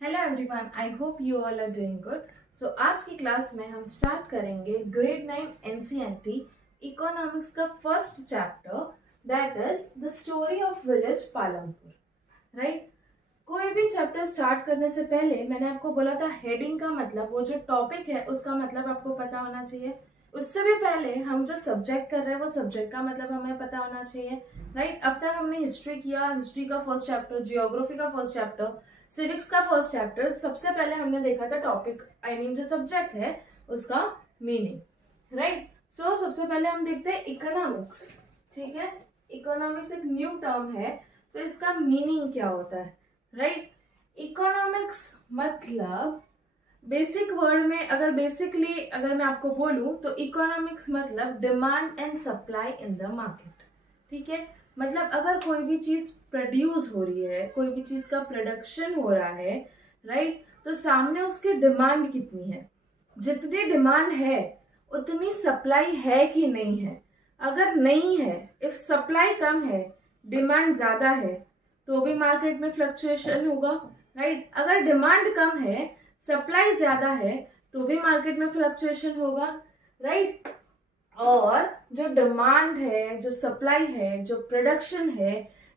Hello everyone, I hope you all are doing good. So आज की class में हम स्टार्ट करेंगे ग्रेड 9 एनसीईआरटी इकोनॉमिक्स का first chapter, that is the story of village Palampur. Right, कोई भी चैप्टर स्टार्ट करने से पहले मैंने आपको बोला था हेडिंग का मतलब, वो जो टॉपिक है उसका मतलब आपको पता होना चाहिए। उससे भी पहले हम जो सब्जेक्ट कर रहे हैं वो सब्जेक्ट का मतलब हमें पता होना चाहिए। राइट, अब तक हमने हिस्ट्री किया, हिस्ट्री का फर्स्ट चैप्टर, जियोग्राफी का फर्स्ट चैप्टर, सिविक्स का फर्स्ट चैप्टर। सबसे पहले हमने देखा था टॉपिक, आई मीन जो सब्जेक्ट है उसका मीनिंग। राइट, सो सबसे पहले हम देखते हैं इकोनॉमिक्स। ठीक है, इकोनॉमिक्स एक न्यू टर्म है, तो इसका मीनिंग क्या होता है। राइट, इकोनॉमिक्स मतलब बेसिक वर्ड में अगर मैं आपको बोलूं तो इकोनॉमिक्स मतलब demand and supply in the market. ठीक है, मतलब अगर कोई भी चीज प्रोड्यूस हो रही है, कोई भी चीज का प्रोडक्शन हो रहा है, राइट, तो सामने उसकी डिमांड कितनी है। जितनी डिमांड है उतनी सप्लाई है कि नहीं है। अगर नहीं है, इफ सप्लाई कम है, डिमांड ज्यादा है, तो भी मार्केट में फ्लक्चुएशन होगा। राइट, अगर डिमांड कम है, सप्लाई ज्यादा है, तो भी मार्केट में फ्लक्चुएशन होगा। राइट, और जो डिमांड है, जो सप्लाई है, जो प्रोडक्शन है,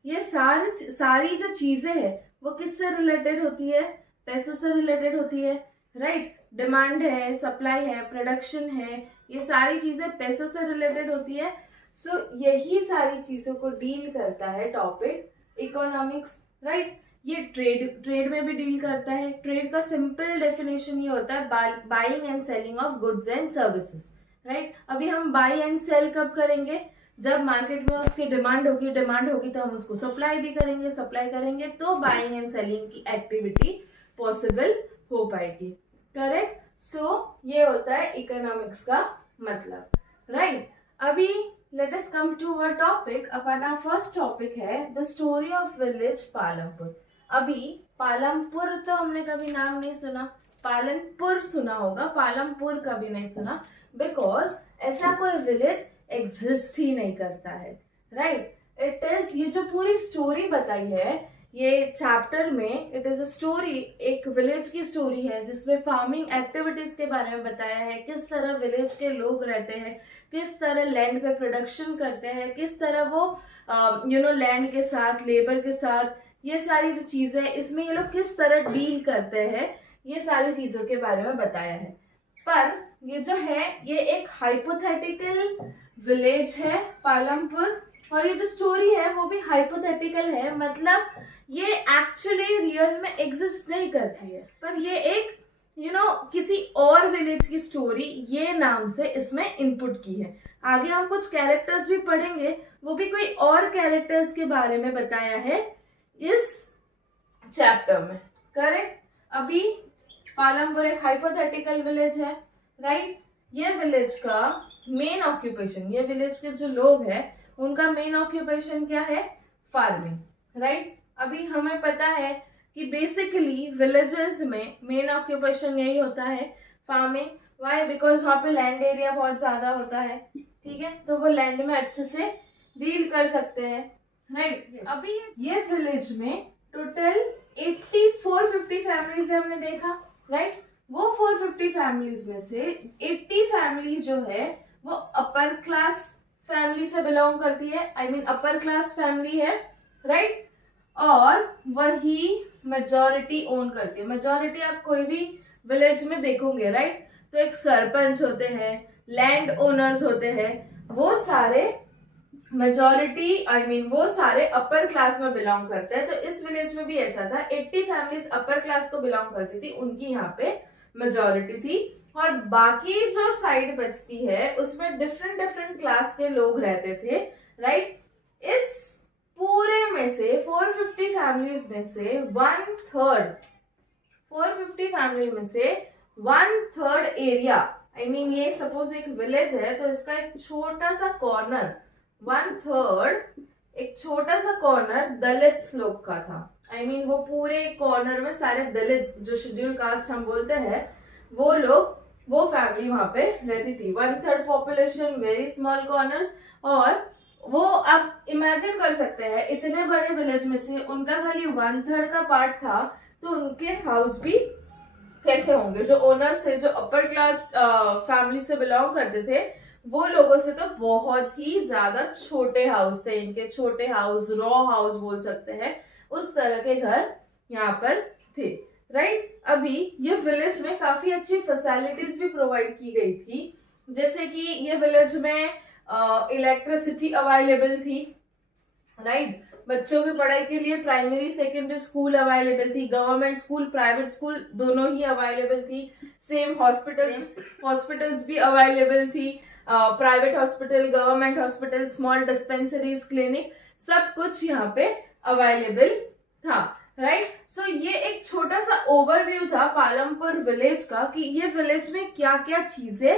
ये सारी जो चीजें हैं वो किससे रिलेटेड होती है? पैसों से रिलेटेड होती है। राइट, डिमांड है, सप्लाई है, प्रोडक्शन है, ये सारी चीजें पैसों से रिलेटेड होती है। सो यही सारी चीजों को डील करता है टॉपिक इकोनॉमिक्स। राइट, ये ट्रेड में भी डील करता है। ट्रेड का सिंपल डेफिनेशन ये होता है buying and selling of goods and services. Right, अभी हम बाई एंड सेल कब करेंगे? जब मार्केट में उसकी डिमांड होगी तो हम उसको सप्लाई करेंगे तो बाइंग एंड सेलिंग की एक्टिविटी पॉसिबल हो पाएगी। करेक्ट, सो ये होता है इकोनॉमिक्स का मतलब। राइट, अभी let us come to our topic. अपना फर्स्ट टॉपिक है the story of village Palampur. अभी पालमपुर तो हमने कभी नाम नहीं सुना, पालनपुर सुना होगा, पालमपुर कभी नहीं सुना, बिकॉज ऐसा कोई विलेज एग्जिस्ट ही नहीं करता है। राइट, इट इज, ये जो पूरी स्टोरी बताई है ये चैप्टर में, इट इज अ स्टोरी, एक विलेज की स्टोरी है जिसमें फार्मिंग एक्टिविटीज के बारे में बताया है, किस तरह विलेज के लोग रहते हैं, किस तरह लैंड पे प्रोडक्शन करते हैं, किस तरह वो लैंड के साथ, लेबर के साथ, ये सारी जो चीजें इसमें ये लोग किस तरह डील करते हैं, ये सारी चीजों के बारे में बताया है। पर ये जो है ये एक हाइपोथेटिकल विलेज है पालमपुर, और ये जो स्टोरी है वो भी हाइपोथेटिकल है, मतलब ये एक्चुअली रियल में एग्जिस्ट नहीं करती है, पर ये एक किसी और विलेज की स्टोरी ये नाम से इसमें इनपुट की है। आगे हम कुछ कैरेक्टर्स भी पढ़ेंगे, वो भी कोई और कैरेक्टर्स के बारे में बताया है इस चैप्टर में। करेक्ट, अभी पालमपुर एक हाइपोथेटिकल विलेज है। राइट, ये विलेज का मेन ऑक्यूपेशन, ये विलेज के जो लोग हैं उनका मेन ऑक्यूपेशन क्या है? फार्मिंग। राइट, अभी हमें पता है कि बेसिकली विलेजेस में मेन ऑक्यूपेशन यही होता है, फार्मिंग। वाई? बिकॉज वहां पे लैंड एरिया बहुत ज्यादा होता है। ठीक है, तो वो लैंड में अच्छे से डील कर सकते हैं। Right, yes. अभी ये विलेज में टोटल 450 फैमिलीज है, हमने देखा। राइट, वो 450 फैमिलीज में से 80 फैमिलीज जो है वो अपर क्लास फैमिली से बिलोंग करती है, I mean upper class family है। राइट, और वही मेजॉरिटी ओन करती है। मेजॉरिटी आप कोई भी विलेज में देखोगे, राइट, तो एक सरपंच होते हैं, लैंड ओनर्स होते हैं, वो सारे मेजॉरिटी, आई मीन वो सारे अपर क्लास में बिलोंग करते हैं। तो इस विलेज में भी ऐसा था, 80 फैमिलीज अपर क्लास को बिलोंग करती थी, उनकी यहाँ पे मेजॉरिटी थी, और बाकी जो साइड बचती है उसमें डिफरेंट क्लास के लोग रहते थे। राइट, इस पूरे में से 450 फैमिलीज में से 1/3, 450 फैमिली में से 1/3 एरिया, आई मीन ये सपोज एक विलेज है तो इसका एक छोटा सा कॉर्नर, 1/3 एक छोटा सा कॉर्नर दलित्स लोग का था। आई मीन वो पूरे कॉर्नर में सारे दलित्स, जो शेड्यूल कास्ट हम बोलते हैं, वो लोग, वो फैमिली वहां पे रहती थी। 1/3 पॉपुलेशन, वेरी स्मॉल कॉर्नर्स। और वो आप इमेजिन कर सकते हैं इतने बड़े विलेज में से उनका खाली 1/3 का पार्ट था, तो उनके हाउस भी कैसे होंगे। जो ओनर्स थे, जो अपर क्लास फैमिली से बिलोंग करते थे, वो लोगों से तो बहुत ही ज्यादा छोटे हाउस थे इनके, छोटे हाउस, रॉ हाउस बोल सकते हैं, उस तरह के घर यहाँ पर थे, राइट। अभी ये विलेज में काफी अच्छी फैसिलिटीज भी प्रोवाइड की गई थी, जैसे कि ये विलेज में इलेक्ट्रिसिटी अवेलेबल थी, राइट। बच्चों की पढ़ाई के लिए प्राइमरी सेकेंडरी स्कूल अवेलेबल थी, गवर्नमेंट स्कूल, प्राइवेट स्कूल दोनों ही अवेलेबल थी। सेम हॉस्पिटल्स भी अवेलेबल थी, private hospital, government hospital, small dispensaries, clinic, सब कुछ यहाँ पे अवेलेबल था, राइट। सो ये एक छोटा सा ओवरव्यू था पालमपुर विलेज का कि ये विलेज में क्या क्या चीजें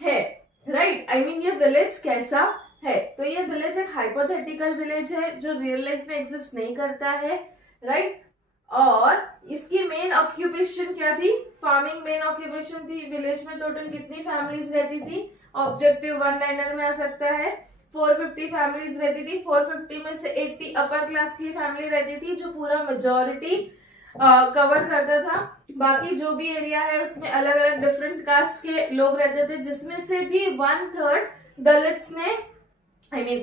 है, राइट। आई मीन ये विलेज कैसा है। तो ये विलेज एक हाइपोथेटिकल विलेज है जो रियल लाइफ में एग्जिस्ट नहीं करता है, राइट। और इसकी मेन ऑक्यूपेशन क्या थी, फार्मिंग मेन ऑक्यूपेशन थी। विलेज में टोटल कितनी फैमिलीज रहती थी, ऑब्जेक्टिव वन लाइनर में आ सकता है, 450 फैमिलीज रहती थी। 450 में से 80 अपर क्लास की फैमिली रहती थी, जो पूरा मेजोरिटी कवर करता था। बाकी जो भी एरिया है उसमें अलग अलग डिफरेंट कास्ट के लोग रहते थे, जिसमें से भी 1/3 दलित्स ने,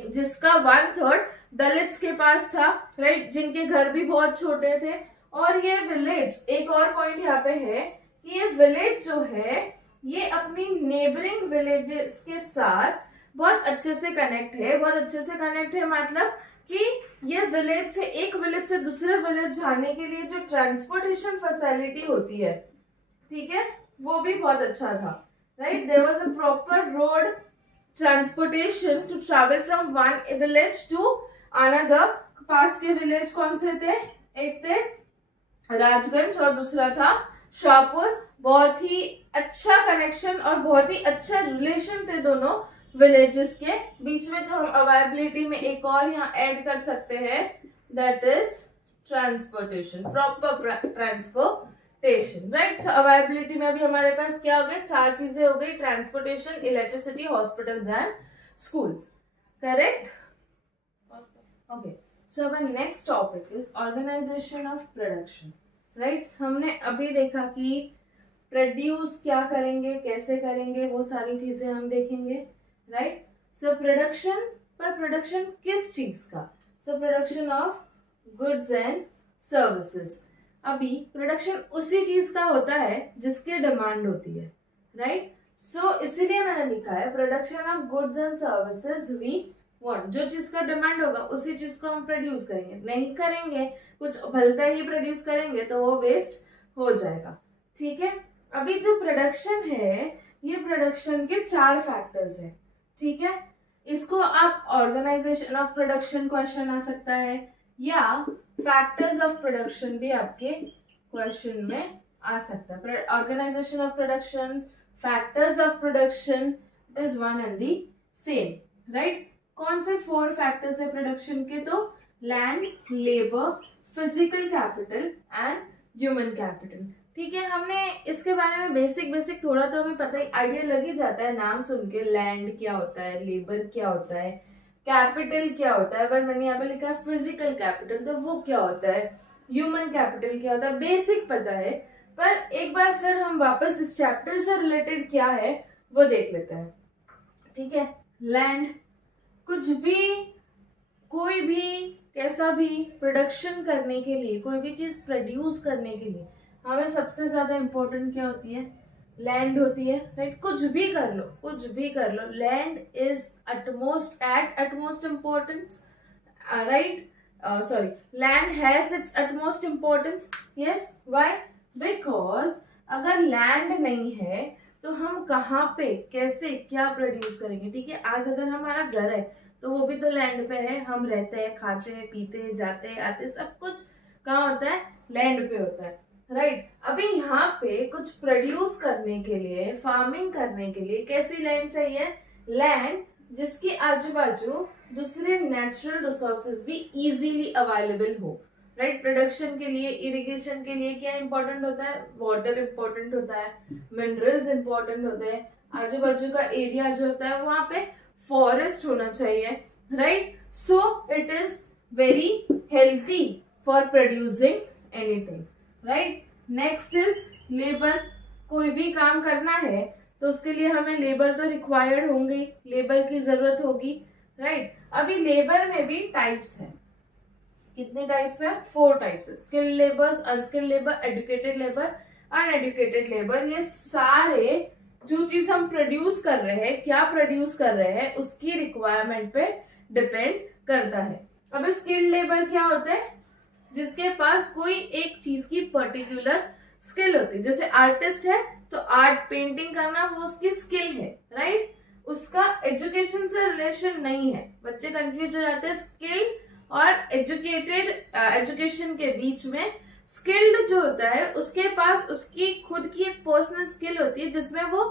जिसका 1/3 दलित्स के पास था, राइट, जिनके घर भी बहुत छोटे थे। और ये विलेज, एक और पॉइंट यहाँ पे है कि ये विलेज जो है ये अपनी नेबरिंग विलेजेस के साथ बहुत अच्छे से कनेक्ट है। बहुत अच्छे से कनेक्ट है मतलब कि ये विलेज से, एक विलेज से दूसरे विलेज जाने के लिए जो ट्रांसपोर्टेशन फैसिलिटी होती है, ठीक है, वो भी बहुत अच्छा था, right. There was a proper road transportation to travel from one village to another. पास के विलेज कौन से थे, एक थे राजगंज और दूसरा था शाहपुर। बहुत ही अच्छा कनेक्शन और बहुत ही अच्छा रिलेशन थे दोनों विलेजेस के बीच में। तो हम अवेलेबिलिटी में एक और यहाँ ऐड कर सकते हैं, that is transportation, proper transportation, right. So availability में अभी हमारे पास क्या हो गया, 4 चीजें हो गई, transportation, electricity, hospitals and schools, correct. Okay, so our next topic is organisation of production, right. हमने अभी देखा कि प्रोड्यूस क्या करेंगे, कैसे करेंगे, वो सारी चीजें हम देखेंगे, राइट। सो प्रोडक्शन, पर प्रोडक्शन किस चीज का, so production of goods and services. अभी प्रोडक्शन उसी चीज का होता है जिसकी डिमांड होती है, राइट। सो इसीलिए मैंने लिखा है production of goods and services we want. जो चीज का डिमांड होगा उसी चीज को हम प्रोड्यूस करेंगे, नहीं करेंगे कुछ भलता ही प्रोड्यूस करेंगे तो वो वेस्ट हो जाएगा, ठीक है। अभी जो प्रोडक्शन है, ये प्रोडक्शन के 4 फैक्टर्स है, ठीक है। इसको आप ऑर्गेनाइजेशन ऑफ प्रोडक्शन क्वेश्चन आ सकता है, या फैक्टर्स ऑफ प्रोडक्शन भी आपके क्वेश्चन में आ सकता है। Organisation of production, factors of production is one and the same, right. कौन से 4 फैक्टर्स है प्रोडक्शन के, तो land, labour, physical capital and human capital, ठीक है। हमने इसके बारे में बेसिक थोड़ा तो हमें पता ही, आइडिया लग ही जाता है नाम सुन के, लैंड क्या होता है, लेबर क्या होता है, कैपिटल क्या होता है। बट मैंने यहाँ पे लिखा है फिजिकल कैपिटल, तो वो क्या होता है, ह्यूमन कैपिटल क्या होता है, बेसिक पता है। पर एक बार फिर हम वापस इस चैप्टर से रिलेटेड क्या है वो देख लेते हैं, ठीक है। लैंड, कुछ भी, कोई भी, कैसा भी प्रोडक्शन करने के लिए, कोई भी चीज प्रोड्यूस करने के लिए हमें सबसे ज्यादा इंपॉर्टेंट क्या होती है, लैंड होती है, राइट। कुछ भी कर लो, कुछ भी कर लो, land is utmost importance, right. Sorry, land has its utmost importance, yes. Why, because अगर लैंड नहीं है तो हम कहाँ पे, कैसे, क्या प्रोड्यूस करेंगे, ठीक है। आज अगर हमारा घर है तो वो भी तो लैंड पे है, हम रहते हैं, खाते हैं, पीते हैं, जाते हैं, आते, सब कुछ कहाँ होता है, लैंड पे होता है, राइट। अभी यहाँ पे कुछ प्रोड्यूस करने के लिए, फार्मिंग करने के लिए कैसी लैंड चाहिए, लैंड जिसके आजू बाजू दूसरे नेचुरल रिसोर्सेज भी इजीली अवेलेबल हो, राइट। प्रोडक्शन के लिए, इरिगेशन के लिए क्या इंपॉर्टेंट होता है, वाटर इंपॉर्टेंट होता है, मिनरल्स इंपॉर्टेंट होते हैं, आजू बाजू का एरिया जो होता है वहां पे फॉरेस्ट होना चाहिए, right. So it is very healthy for producing anything, right. Next is labour. कोई भी काम करना है तो उसके लिए हमें लेबर तो रिक्वायर्ड होंगे, लेबर की जरूरत होगी, राइट। अभी लेबर में भी टाइप्स हैं। कितने टाइप्स है? 4 टाइप्स है। Skilled labours, unskilled labour, educated labour, uneducated labour. ये सारे जो चीज हम प्रोड्यूस कर रहे हैं, क्या प्रोड्यूस कर रहे हैं, उसकी रिक्वायरमेंट पे डिपेंड करता है। अब स्किल्ड लेबर क्या होते हैं? जिसके पास कोई एक चीज की पर्टिकुलर स्किल होती है। जैसे आर्टिस्ट है तो आर्ट पेंटिंग करना वो उसकी स्किल है, राइट। उसका एजुकेशन से रिलेशन नहीं है। बच्चे कंफ्यूज हो जाते हैं स्किल और एजुकेटेड एजुकेशन के बीच में। स्किल्ड जो होता है उसके पास उसकी खुद की एक पर्सनल स्किल होती है जिसमें वो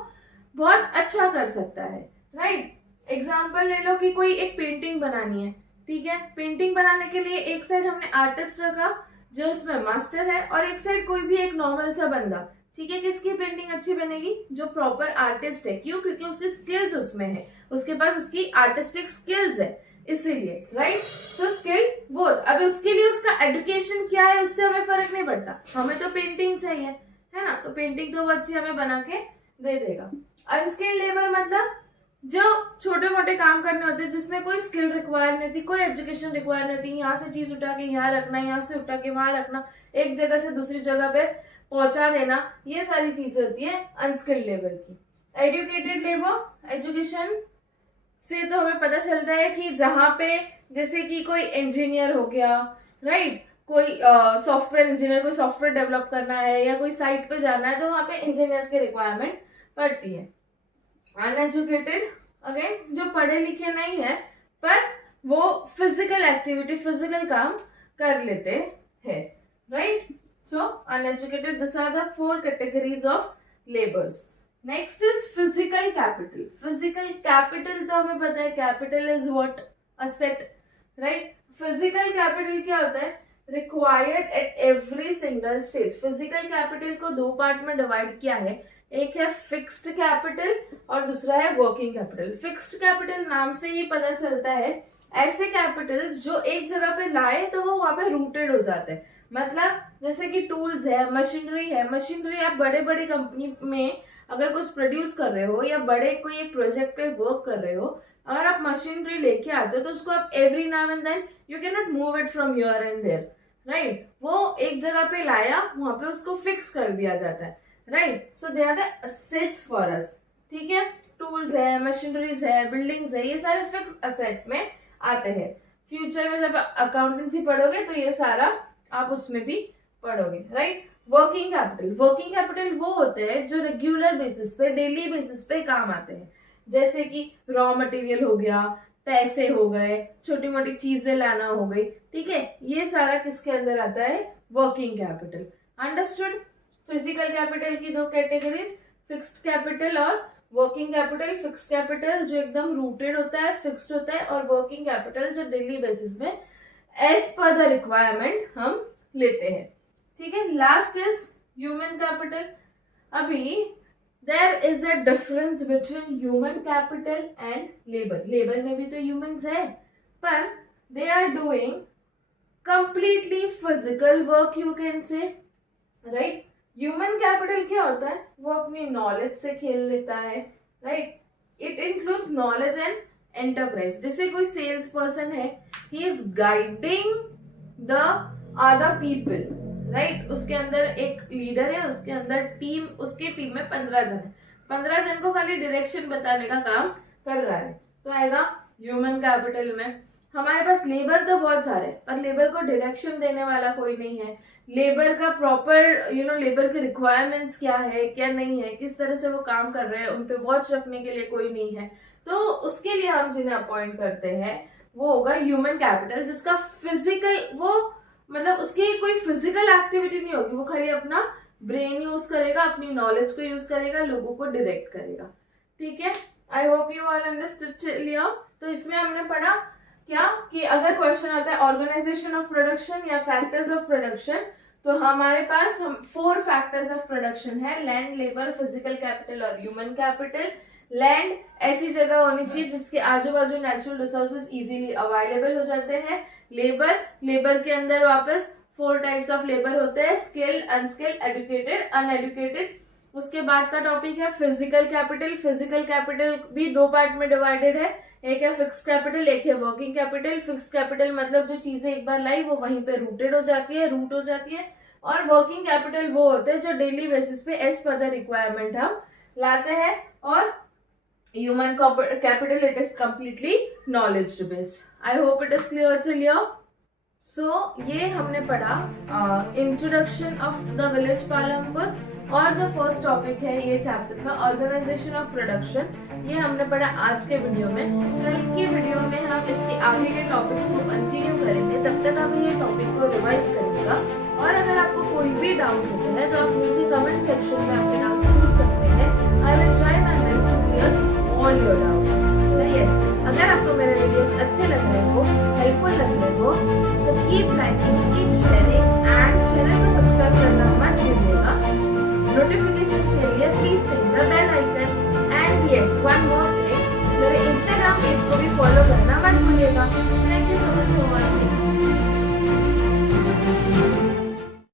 बहुत अच्छा कर सकता है, राइट। एग्जाम्पल ले लो कि कोई एक पेंटिंग बनानी है, ठीक है। पेंटिंग बनाने के लिए एक साइड हमने आर्टिस्ट रखा जो उसमें मास्टर है, और एक साइड कोई भी एक नॉर्मल सा बंदा, ठीक है। किसकी पेंटिंग अच्छी बनेगी? जो प्रॉपर आर्टिस्ट है। क्यों? क्योंकि उसकी स्किल्स उसमें है, उसके पास उसकी आर्टिस्टिक स्किल्स है, इसीलिए, राइट। तो स्किल वो, अब उसके लिए उसका एजुकेशन क्या है उससे हमें फर्क नहीं पड़ता। हमें तो पेंटिंग चाहिए, है ना, तो पेंटिंग तो वो अच्छी हमें बना के दे देगा। अनस्किल्ड लेबर मतलब जो छोटे मोटे काम करने होते हैं जिसमें कोई स्किल रिक्वायर नहीं होती, कोई एजुकेशन रिक्वायर नहीं होती। यहाँ से चीज उठा के यहाँ रखना, यहाँ से उठा के वहां रखना, एक जगह से दूसरी जगह पे पहुंचा देना, ये सारी चीजें होती है अनस्किल्ड लेबर की। एजुकेटेड लेबर, एजुकेशन से तो हमें पता चलता है कि जहां पे जैसे कि कोई इंजीनियर हो गया, राइट, कोई सॉफ्टवेयर इंजीनियर, कोई सॉफ्टवेयर डेवलप करना है या कोई साइट पे जाना है तो वहां पे इंजीनियर्स की रिक्वायरमेंट पड़ती है। अनएजुकेटेड अगेन जो पढ़े लिखे नहीं है पर वो फिजिकल एक्टिविटी, फिजिकल काम कर लेते हैं, right. So uneducated, this are the 4 categories of labours. Next is physical capital. Physical capital तो हमें पता है, capital is what? Asset, right. Physical capital क्या होता है? Required at every single stage. Physical capital को 2 पार्ट में डिवाइड किया है। एक है फिक्स्ड कैपिटल और दूसरा है वर्किंग कैपिटल। फिक्स्ड कैपिटल नाम से ही पता चलता है ऐसे कैपिटल्स जो एक जगह पे लाए तो वो वहां पे रूटेड हो जाते हैं। मतलब जैसे कि टूल्स है, मशीनरी है। मशीनरी आप बड़े बड़े कंपनी में अगर कुछ प्रोड्यूस कर रहे हो या बड़े कोई एक प्रोजेक्ट पे वर्क कर रहे हो, अगर आप मशीनरी लेके आते हो तो उसको आप every now and then you can not move it from here and there, right. वो एक जगह पे लाया, वहां पे उसको फिक्स कर दिया जाता है, right. So they are the assets for us, ठीक है। टूल्स है, मशीनरीज है, बिल्डिंग्स है, ये सारे फिक्स असेट में आते हैं। फ्यूचर में जब अकाउंटेंसी पढ़ोगे तो ये सारा आप उसमें भी पढ़ोगे, right. Working capital, working capital वो होते हैं जो रेगुलर बेसिस पे, डेली बेसिस पे काम आते हैं। जैसे कि रॉ मटेरियल हो गया, पैसे हो गए, छोटी मोटी चीजें लाना हो गई, ठीक है। ये सारा किसके अंदर आता है? Working capital. Understood? Physical capital की 2 कैटेगरीज, फिक्स्ड कैपिटल और वर्किंग कैपिटल। फिक्स्ड कैपिटल जो एकदम रूटेड होता है, फिक्स्ड होता है, और वर्किंग कैपिटल जो डेली बेसिस में एज पर द रिक्वायरमेंट हम लेते हैं, ठीक है। Last is human capital. अभी there is a difference between human capital and labour. Labour में भी तो ह्यूमंस है पर they are doing completely physical work, you can say, right. Human capital क्या होता है? वो अपनी नॉलेज से खेल लेता है, right. It includes knowledge and enterprise. जैसे कोई सेल्स पर्सन है, he is guiding the other people, right. उसके अंदर एक लीडर है, उसके अंदर टीम, उसके टीम में 15 जन है, 15 जन को खाली डायरेक्शन बताने का काम कर रहा है, तो आएगा ह्यूमन कैपिटल में। हमारे पास लेबर तो बहुत सारे पर लेबर को डायरेक्शन देने वाला कोई नहीं है। लेबर का प्रॉपर लेबर के रिक्वायरमेंट्स क्या है, क्या नहीं है, किस तरह से वो काम कर रहे हैं, उन पे वॉच रखने के लिए कोई नहीं है। तो उसके लिए हम जिन्हें अपॉइंट करते हैं वो होगा ह्यूमन कैपिटल, जिसका फिजिकल, वो मतलब उसकी कोई फिजिकल एक्टिविटी नहीं होगी, वो खाली अपना ब्रेन यूज करेगा, अपनी नॉलेज को यूज करेगा, लोगों को डायरेक्ट करेगा, ठीक है। आई होप यू ऑल अंडरस्टूड लिया। तो इसमें हमने पढ़ा क्या कि अगर क्वेश्चन आता है ऑर्गेनाइजेशन ऑफ प्रोडक्शन या फैक्टर्स ऑफ प्रोडक्शन, तो हमारे पास 4 फैक्टर्स ऑफ प्रोडक्शन है, लैंड, लेबर, फिजिकल कैपिटल और ह्यूमन कैपिटल। लैंड ऐसी जगह होनी चाहिए जिसके आजू बाजू नेचुरल रिसोर्सेज इजीली अवेलेबल हो जाते हैं। लेबर के अंदर वापस 4 टाइप्स ऑफ लेबर होते हैं, स्किल्ड, अनस्किल्ड, एजुकेटेड, अनएजुकेटेड। उसके बाद का टॉपिक है फिजिकल कैपिटल। फिजिकल कैपिटल भी 2 पार्ट में डिवाइडेड है, एक है फिक्स कैपिटल, एक है वर्किंग कैपिटल। फिक्स कैपिटल मतलब जो चीजें एक बार लाई वो वहीं पे रूटेड हो जाती है, रूट हो जाती है। और वर्किंग कैपिटल वो होते हैं जो डेली बेसिस पे एज पर द रिक्वायरमेंट हम लाते हैं। और human capital it is completely knowledge based. I hope it is clear. चलिए, सो ये हमने पढ़ा introduction of the village Palampur. और जो फर्स्ट टॉपिक है ये चैप्टर का ऑर्गेनाइजेशन ऑफ प्रोडक्शन, ये हमने पढ़ा आज के वीडियो में। कल की वीडियो में हम इसके आगे के टॉपिक्स को कंटिन्यू करेंगे, तब तक आप ये टॉपिक को रिवाइज करिएगा। और अगर आपको कोई भी डाउट होता है तो आप नीचे कमेंट सेक्शन में अपने डाउट्स पूछ सकते हैं। I will try my best to clear all your doubts. So yes, अगर आपको मेरे वीडियोस अच्छे लग रहे हो, हेल्पफुल लग रहे हो, so keep liking, keep sharing and channel को सब्सक्राइब करना मत भूलिएगा। नोटिफिकेशन के लिए please click the bell icon. And yes, one more thing, मेरे इंस्टाग्राम पेज को भी फॉलो करना मत भूलिएगा। Thank you so much for